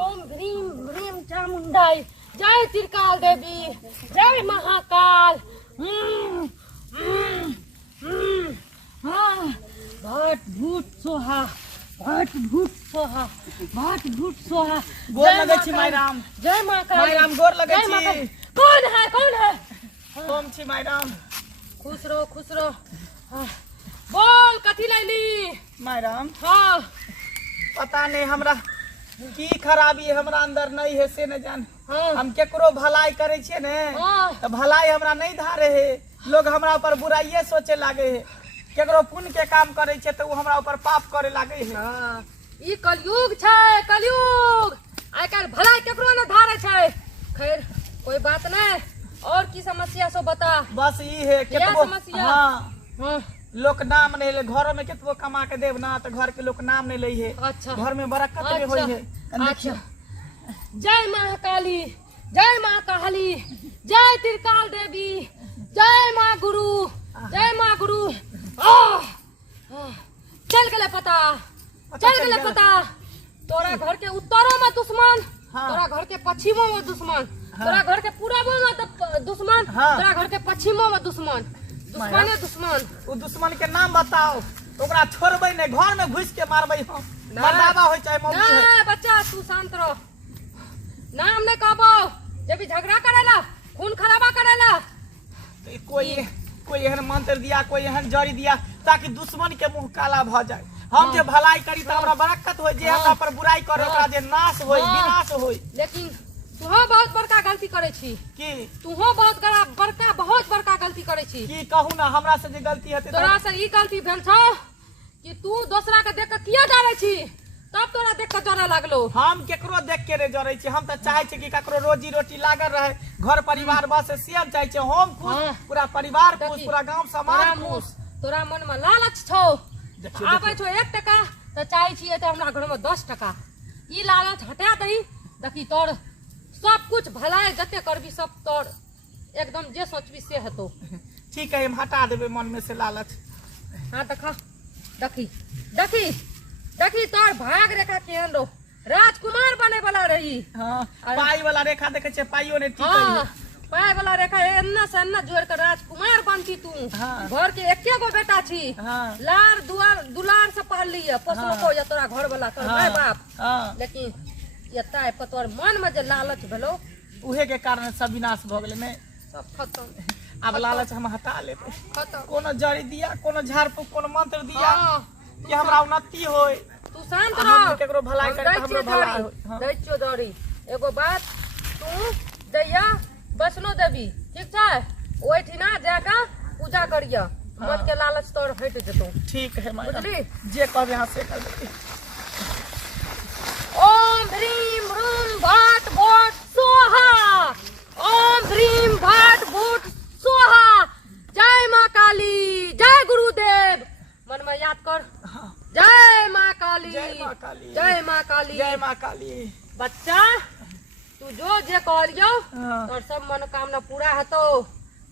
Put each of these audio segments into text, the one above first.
ओम ह्रीम ह्रीम चामुंडाई, जय त्रिकाल देवी, जय महाकाल। भट भूत सोहा, भट भूत सोहा, भट भूत सोहा। गोर लगे छी माय राम। जय माँ काली। माय राम गोर लगे छी। कौन है कौन है? ओम छी माय राम। खुश रहो खुश रहो। बोल कथी लैली माय राम। हाँ पता नहीं हमरा की खराबी हमरा अंदर नहीं है से न जान। हाँ हम केकरो भलाई करे छे ने हाँ तो भलाई हमरा नहीं धारे है। लोग हमरा ऊपर बुराइये सोचे लागे है। केकरो पुण्य के काम करे छे तो वो हमरा ऊपर पाप करे लागे है। हाँ, ई कलयुग छे कलयुग। आइ काल भलाई केकरो न धारे छे। खैर कोई बात नहीं। और की समस्या सो बता। बस ई है क्या केतबो समस्या? हाँ हाँ लोग नाम नहीं ले। घरों में केतबो कमा के देव ना तो घर के लोग नाम नहीं ले है। अच्छा घर में बरकत भी होई है। अच्छा जय माँ काली, जय माँ काली, जय त्रिकाल देवी, जय माँ गुरु, जय माँ गुरु। चल गले पता, चल गले पता। तोरा घर के उत्तरों में दुश्मन, तोरा घर के पश्चिमों में दुश्मन, तोरा घर के पूरबों में दुश्मन, तोरा घर के पश्चिमों में दुश्मन। दुश्मन है दुश्मन। वो दुश्मन के नाम बताओ। ओकरा छोड़बै नहीं, घर में घुस के मारबै हम। मर्दावा हो चाहे मौगी है। ना बच्चा तू शांत रहो। नाम नहीं कहबो। जब भी झगड़ा करेला, खून खराबा करेला। कोई एहन मंत्र दिया, कोई एहन जड़ी दिया ताकि दुश्मन के मुंह काला भ जाए। हम जे भलाई करी त हमरा बरकत होय, जे हमरा पर बुराई करे ओकरा जे नाश होय, विनाश होय। लेकिन तुहो बहुत बड़का गलती करे छी। की तुहो बहुत बड़का गलती करे छी। की कहू ना हमरा से जे गलती हेतै तोरा से ई गलती भेल छौ कि तू दूसरा के देख के किया डरे छी। तब तोरा देख के डरे लागलो। हम केकरो देख के रे जरै छी। हम त चाहे छी कि ककरो रोजी रोटी लागल रहे, घर परिवार बस सेम चाहे छी। हम खुश, पूरा परिवार खुश, पूरा गांव समाज खुश। तोरा मन में लालच छौ। आबै छौ 1 टका त चाहे छी त हमरा घर में 10 टका। ई लालच हटा दही। देखी तोर सब कुछ भलाई जते करबी सब तोर एकदम जे सोचबी से हेतो। ठीक है हम हटा देबे मन में से लालच। हाँ देखा देखी देखी देखी तोर भाग रेखा केहन रो। राजकुमार बने वाला रही। हाँ पाई वाला रेखा देखे छे, पाइयो ने ठीक हाँ है। पाई वाला रेखा एन्ना से एन्ना जोड़ कर राजकुमार बनती तू। हाँ। घर के एके गो बेटा छी। हाँ। लार दुलार से पढ़ लिया पोसलो को या तोरा घर वाला तोर माय बाप। हाँ। लेकिन ये ताय पर तोर मन में जे लालच भेलो उहे के कारण सब विनाश भ गेले ने। सब खत्म। अब लालच हम हटा लेते। खत्म। कोनो जड़ी दिया, कोनो झाड़ फूक, कोनो मंत्र दिया हाँ, कि हमरा उन्नति होय। तू शांत हम रह। केकरो भलाई करे त हमरो भलाई होय। हाँ। दै छियो दौड़ी। एगो बात तू जइया वैष्णो देवी ठीक छै, ओइठिना जाके पूजा करिया। मन के लालच तोर हट जतो। ठीक है माय बुझली? जे कहबे हां से कर देते। ओम ह्रीम ह्रूम भट भूट स्वाहा, ओम ह्रीम भट भूट स्वाहा। जय माँ काली, जय गुरुदेव। मन में याद कर। हाँ। जय माँ काली, जय माँ काली, जय माँ काली, जय माँ काली। बच्चा तू जो जे कहलियो हाँ। तोर सब मनोकामना पूरा हेतो।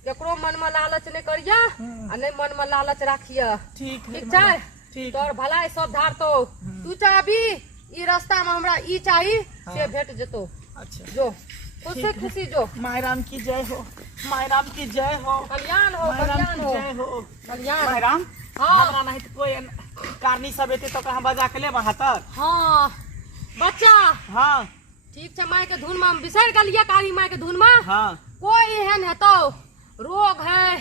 केकरो मन में लालच नहीं करिया आ नहीं मन में लालच राखिया। ठीक है ठीक छै? ठीक। तोर भलाई सब धारतो। तू चाहबी ई रास्ता में हमरा ई चाहिए से भेट जतो। अच्छा जो खुशी खुशी जो। माय राम की जय हो, माय राम की जय हो, कल्याण हो, माय राम कल्याण की हो, जय हो। कल्याण। माय राम हाँ। हमरा नहीं तो कोई कारनी सब एते तो हम बजा के ले वहां तक। हाँ बच्चा हाँ ठीक छै। माय के धुन में हम बिसर गलिया काली माय के धुन में। हाँ कोई एहन हेतो रोग है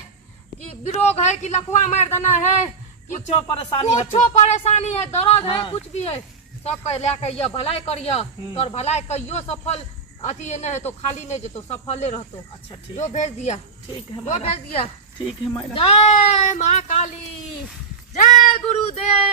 कि विरोग है कि लखवा मार देना है कि कुछो परेशानी है कुछो परेशानी है, दर्द है, हाँ। कुछ भी है, सब के लेके ये भलाई करिया। तोर भलाई कहियो सफल अथी नहीं है तो खाली नहीं जतो, सफले रहतो। अच्छा ठीक। जो भेज दिया, ठीक है जो भेज दिया। ठीक है माय राम। जय माँ काली, जय गुरुदेव।